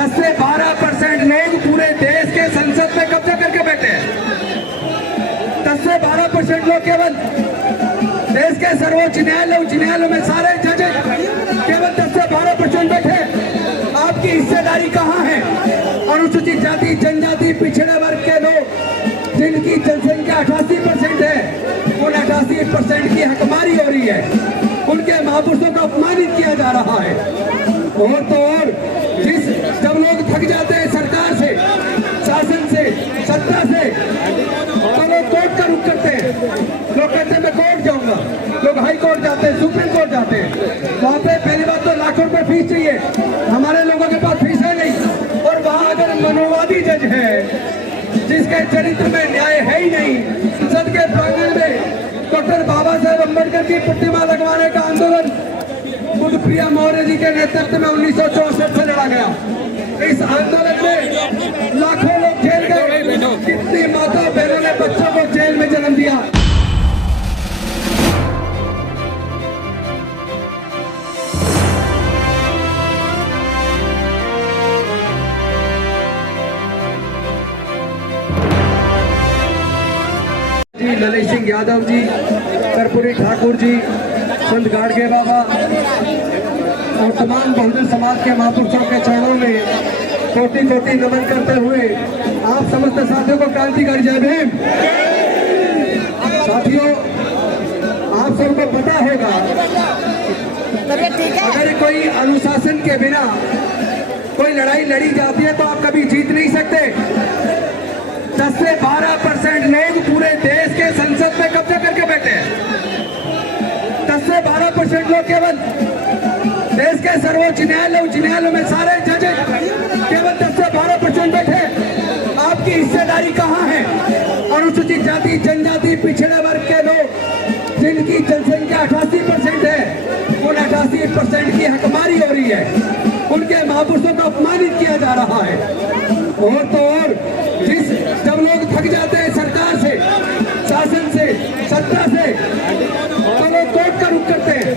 10 से 12% लोग पूरे देश के संसद में कब्जा करके बैठे हैं। 10 से 12% लोग केवल देश के सर्वोच्च न्यायालयों में सारे जज केवल 10 से 12% बैठे। आपकी हिस्सेदारी कहाँ है? अनुसूचित जाति, जनजाति, पिछड़े वर्ग के लोग जिनकी जनसंख्या 88% है, उन 88% की हकमारी हो रही है, उनके महापुरुषों को अपमानित किया जा रहा है। और तो और जब लोग थक जाते हैं सरकार से, शासन से, सत्ता से, तो लोग कोर्ट का रुख करते हैं। लोग कहते हैं मैं कोर्ट जाऊंगा, लोग हाई कोर्ट जाते हैं, सुप्रीम कोर्ट जाते हैं। वहाँ पे पहली बात तो लाखों रुपए फीस चाहिए, हमारे लोगों के पास फीस है नहीं। और वहाँ अगर मनोवादी जज है जिसके चरित्र में न्याय है ही नहीं, संसद के प्रांगण में डॉक्टर बाबा साहेब अम्बेडकर की प्रतिमा लगवाने का आंदोलन बुद्धप्रिया मौर्य जी के नेतृत्व में 1964 से लड़ा गया। इस आंदोलन में लाखों लोग जेल गए, कितनी माता बहनों ने बच्चों को जेल में जन्म दिया। ललित सिंह यादव जी, कर्पूरी ठाकुर जी, संत गाड़गे बाबा और तमाम बहुजन समाज के महापुरुषों के चरणों में कोटि कोटि नमन करते हुए आप समस्त साथियों को क्रांतिकारी जय भीम। साथियों, आप सबको पता होगा अगर कोई अनुशासन के बिना कोई लड़ाई लड़ी जाती है तो आप कभी जीत नहीं सकते। 10 से 12% लोग पूरे देश के संसद में कब्जा करके बैठे हैं। 10 से 12% लोग केवल देश के सर्वोच्च न्यायालयों में सारे जज केवल 10 से 12% बैठे। आपकी हिस्सेदारी कहाँ है? अनुसूचित जाति, जनजाति, पिछड़े वर्ग के लोग जिनकी जनसंख्या 88% है, उन 88% की हकमारी हो रही है, उनके महापुरुषों को अपमानित किया जा रहा है। और तो और जब लोग थक जाते हैं सरकार से, शासन से, सत्ता से, तो लोग कोर्ट का रुख करते हैं।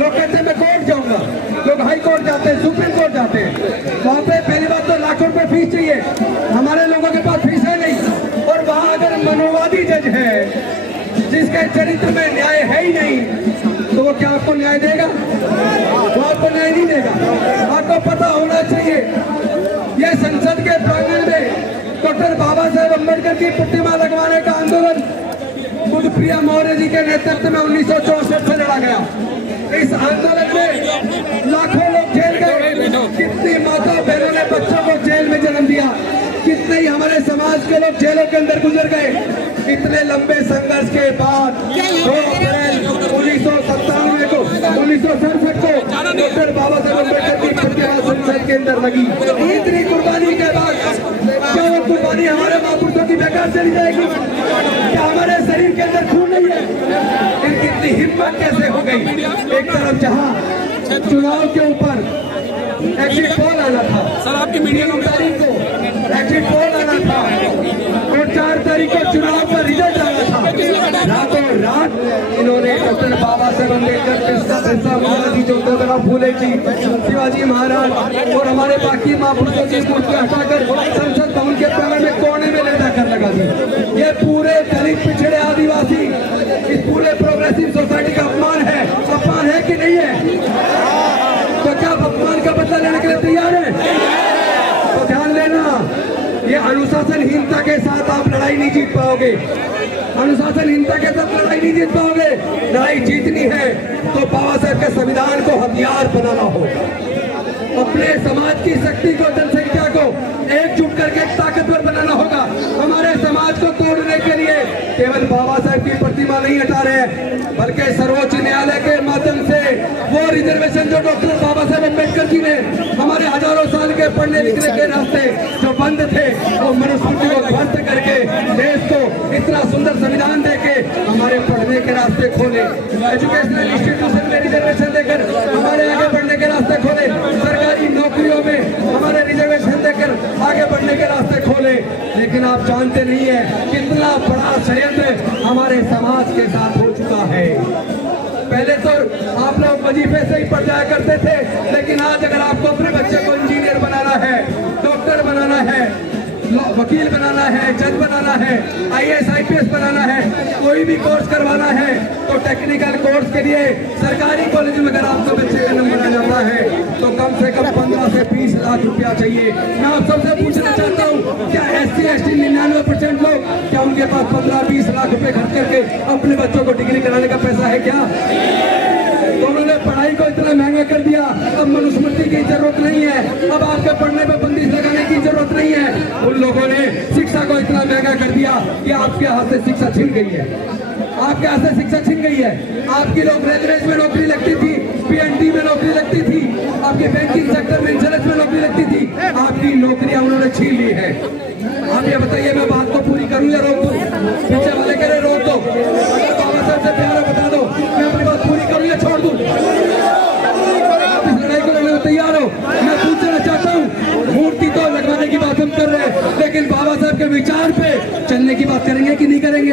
लोग कहते हैं मैं कोर्ट जाऊंगा, लोग हाई कोर्ट जाते हैं, सुप्रीम कोर्ट जाते हैं। वहाँ पे पहली बात तो लाखों रुपए फीस चाहिए, हमारे लोगों के पास फीस है नहीं। और वहाँ अगर मनोवादी जज है जिसके चरित्र में न्याय है ही नहीं, तो वो क्या आपको न्याय देगा? वो आपको न्याय नहीं देगा। आपको पता होना चाहिए ये संसद के प्रांगण में डॉक्टर बाबा साहेब अम्बेडकर की प्रतिमा लगवाने का आंदोलन बुद्धप्रिया मौर्य जी के नेतृत्व में 1964 से लड़ा गया। इस आंदोलन में लाखों लोग जेल गए, कितनी माता बहनों ने बच्चों को जेल में जन्म दिया, कितने ही हमारे समाज के लोग जेलों के अंदर गुजर गए। इतने लंबे संघर्ष के बाद 2 अप्रैल 1997 को 1967 को डॉक्टर बाबा साहेब अम्बेडकर की प्रतिमा संसद के अंदर लगी। इतनी कुर्बानी के बाद क्या वो कुर्बानी हमारे महापुरुषों की बेकार चली जाएगी? क्या हमारे शरीर के अंदर खून नहीं है? इतनी हिम्मत कैसे हो गई? एक तरफ जहाँ चुनाव के ऊपर एग्जिट पोल आना था, सर आपकी मीडिया 3 तारीख को एग्जिट पोल आना था और 4 तारीख को चुनाव का रिजल्ट आना था। रातों रात इन्होंने डॉक्टर बाबा साहेब अम्बेडकर, बिरसा मुंडा जी, ज्योतिराव फूले जी, शिवाजी महाराज और हमारे बाकी महापुरुषों की मूर्ति हटाकर संसद भवन के प्रांगण में कोने में ले जाकर लगा दी। ये पूरे दलित, पिछड़े, आदिवासी, इस पूरे प्रोग्रेसिव सोसाइटी का अपमान है कि नहीं है? तो क्या आप अपमान का बदला लेने के लिए तैयार हैं? तो ध्यान देना, ये अनुशासनहीनता के साथ आप लड़ाई नहीं जीत पाओगे। अनुशासनहीनता के साथ लड़ाई नहीं जीत पाओगे। लड़ाई जीतनी है तो बाबा साहेब के संविधान को हथियार बनाना होगा। अपने समाज की शक्ति को, जनसंख्या को एकजुट करके ताकतवर बनाना होगा। हमारे समाज को तोड़ने के लिए केवल बाबा साहेब की प्रतिमा नहीं हटा रहे हैं, बल्कि सर्वोच्च न्यायालय के माध्यम से वो रिजर्वेशन जो डॉक्टर बाबा साहेब अम्बेडकर जी ने हमारे हजारों साल के पढ़ने लिखने के रास्ते जो बंद थे, वो मनुस्मृति को ध्वस्त करके देश को इतना सुंदर संविधान देके हमारे पढ़ने के रास्ते खोले, एजुकेशनल इंस्टीट्यूशन में रिजर्वेशन देकर हमारे आगे बढ़ने के रास्ते खोले, सरकारी नौकरियों में हमारे रिजर्वेशन देकर आगे बढ़ने के रास्ते खोले। लेकिन आप जानते नहीं है कितना बड़ा षड्यंत्र हमारे समाज के साथ हो चुका है। पहले तो आप लोग वजीफे से ही पढ़ जाया करते थे, लेकिन आज अगर आपको अपने बच्चे को इंजीनियर बनाना है, वकील बनाना है, जज बनाना है, IAS IPS बनाना है, कोई भी कोर्स करवाना है तो टेक्निकल कोर्स के लिए सरकारी कॉलेज में अगर आपका बच्चे का नंबर आ जाता है तो कम से कम 15 से 20 लाख रुपया चाहिए। मैं आप सबसे पूछना चाहता हूँ, क्या SC ST 99% लोग, क्या उनके पास 15-20 लाख रुपए खर्च करके अपने बच्चों को डिग्री कराने का पैसा है क्या? तो उन्होंने पढ़ाई को इतना महंगा कर दिया, अब मनुस्मृति की जरूरत नहीं है, अब आपके पढ़ने पर बंदिश लगाने की जरूरत नहीं है। उन लोगों ने शिक्षा को इतना महंगा कर दिया कि आपके हाथ से शिक्षा छिन गई है, आपके हाथ से शिक्षा छिन गई है। आपकी लोग रेलवे में नौकरी लगती थी, PND में नौकरी लगती थी, आपके बैंकिंग सेक्टर में, इंश्योरेंस में नौकरी लगती थी, आपकी नौकरियां उन्होंने छीन ली है। आप ये बताइए, मैं बात को पूरी करूं या रोक दूं? पीछे वाले कह रहे रोक दो, बाबा साहब से प्यारा बता दो, मैं अपनी बात पूरी करूं या छोड़ दूं? आप इस लड़ाई को लड़ने में तैयार हो? मैं पूछना चाहता हूँ, मूर्ति तो लगवाने की बात हम कर रहे हैं, लेकिन बाबा साहब के विचार पे चलने की बात करेंगे कि नहीं करेंगे?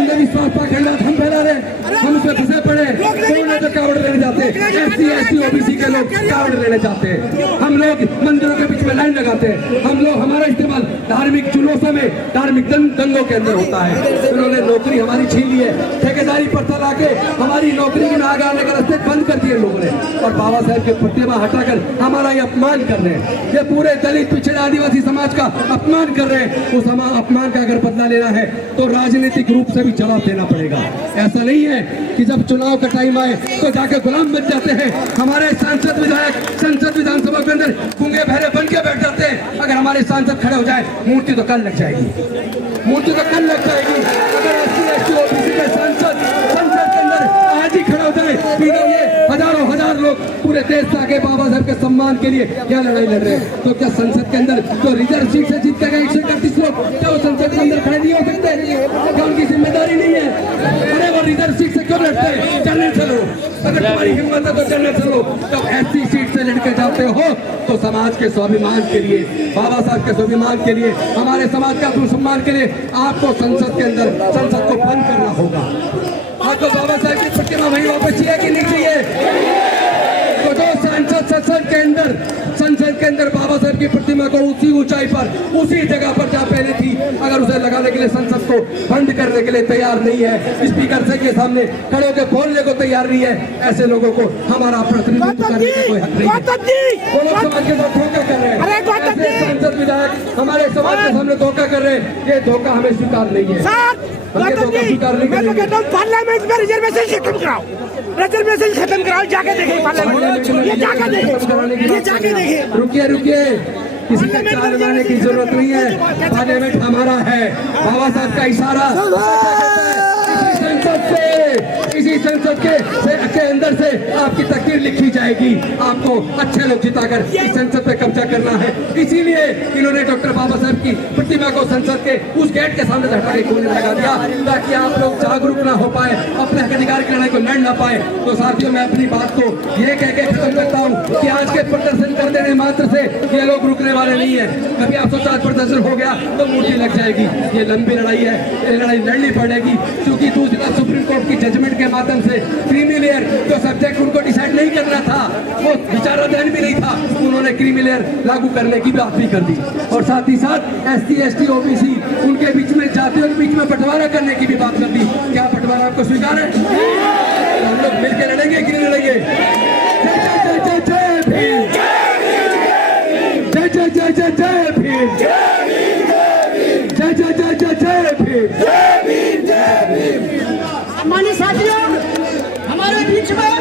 अंधविश्वास पाखंडात हम फैला रहे, हम उसमें फंसे पड़े। कौन है जो कावड़ लेने जाते हैं? SC ST OBC के लोग कावड़ लेने जाते हैं। हम लोग मंदिरों के बीच में लाइन लगाते हैं, हम लोग, हमारा इस्तेमाल धार्मिक जुलूसों में, धार्मिक दंगों के अंदर होता है। उन्होंने नौकरी हमारी छीन ली है, ठेकेदारी पर लाके हमारी नौकरी के आगे आने के रास्ते बंद कर दिए लोगों ने, और बाबा साहब के प्रतिमा हटाकर हमारा ये अपमान कर रहे हैं। ये पूरे दलित पिछड़े आदिवासी समाज का अपमान कर रहे हैं। उस अपमान का अगर बदला लेना है तो राजनीतिक रूप से भी जवाब देना पड़ेगा। ऐसा नहीं है कि जब चुनाव का टाइम आए तो जाके गुलाम बन जाते हैं। हमारे सांसद विधायक संसद विधानसभा के अंदर गूंगे बहरे बन के बैठ जाते हैं। अगर हमारे सांसद खड़े हो जाए, मूर्ति तो कल लग जाएगी, मूर्ति तो कल लग जाएगी। अगर SC ST OBC के सांसद संसद के अंदर आज ही खड़े हो जाए, ये हजारों हजार लोग पूरे देश से आके बाबा साहब के सम्मान के लिए क्या लड़ाई लड़ रहे हैं, तो क्या संसद के अंदर जो रिजर्व सीट से जीत के गए 131 लोग, क्या वो संसद के अंदर खड़े नहीं हो सकते? क्या उनकी जिम्मेदारी नहीं है? अरे वो रिजर्व सीट से क्यों लड़ते हैं? जनरल चलो, अगर तुम्हारी हिम्मत है तो जनरल चलो। जब SC सीट से लड़के जाते हो तो समाज के स्वाभिमान के लिए, बाबा साहब के स्वाभिमान के लिए, हमारे समाज का सम्मान के लिए आपको संसद के अंदर, संसद को बंद करना होगा। आपको बाबा साहब की प्रतिमा वहीं वापस चाहिए कि नहीं चाहिए? तो जो सांसद संसद के अंदर बाबा साहब की प्रतिमा को उसी ऊंचाई पर, उसी जगह पर जहाँ पहले थी, अगर उसे लगाने के लिए संसद को बंद करने के लिए तैयार नहीं है, स्पीकर से के सामने खड़े होकर बोलने को तैयार नहीं है, ऐसे लोगों को हमारा प्रतिनिधित्व करने का कोई हक नहीं है। वो लोग समाज के साथ धोखा कर रहे हैं, ऐसे संसद विधायक हमारे समाज के सामने धोखा कर रहे हैं। ये धोखा हमें स्वीकार नहीं है, हमें धोखा स्वीकार नहीं करेंगे। पार्लियामेंट में रिजर्वेशन खत्म कराओ, रिजर्वेशन खत्म कराओ, जाके देखिए पार्लियामेंट, ये जाके देखिए, ये जाके देखिए। रुकिए, किसी का चाल बनाने की जरूरत नहीं है, पार्लियामेंट हमारा है। बाबा साहब का इशारा इसी संसद के अंदर से आपकी तकदीर लिखी जाएगी। आपको अच्छे लोग जिताकर इस संसद पे कब्जा करना है। इसीलिए इन्होंने डॉक्टर बाबा साहब की प्रतिमा को संसद के उस गेट के सामने हटा के कोने लगा दिया, ताकि आप लोग जागरूक ना हो पाए, अपने हक अधिकार की लड़ाई को लड़ ना पाए। तो साथियों, मैं अपनी बात को ये कह के खत्म करता हूँ कि आज के प्रदर्शन कर देने मात्र से ये लोग रुकने वाले नहीं है। कभी आप सोचा प्रदर्शन हो गया तो मूर्ति लग जाएगी। ये लंबी लड़ाई है, ये लड़ाई लड़नी पड़ेगी, क्योंकि दूसरा सुप्रीम कोर्ट की जजमेंट के माध्यम से क्रीमी लेयर जो सब्जेक्ट उनको डिसाइड नहीं करना था, वो विचाराधीन भी नहीं था, उन्होंने क्रीमी लेयर लागू करने की बात भी कर दी। और साथ ही साथ SC ST OBC उनके बीच में, जातियों के बीच में बंटवारा करने की भी बात कर दी। क्या बंटवारा आपको स्वीकार है? हम लोग मिलकर लड़ेंगे कि नहीं लड़ेंगे? जय जय जय जय जय भीम, जय जय जय जय जय भीम, जय जय जय जय जय भीम। माननीय साथियों, हमारे बीच में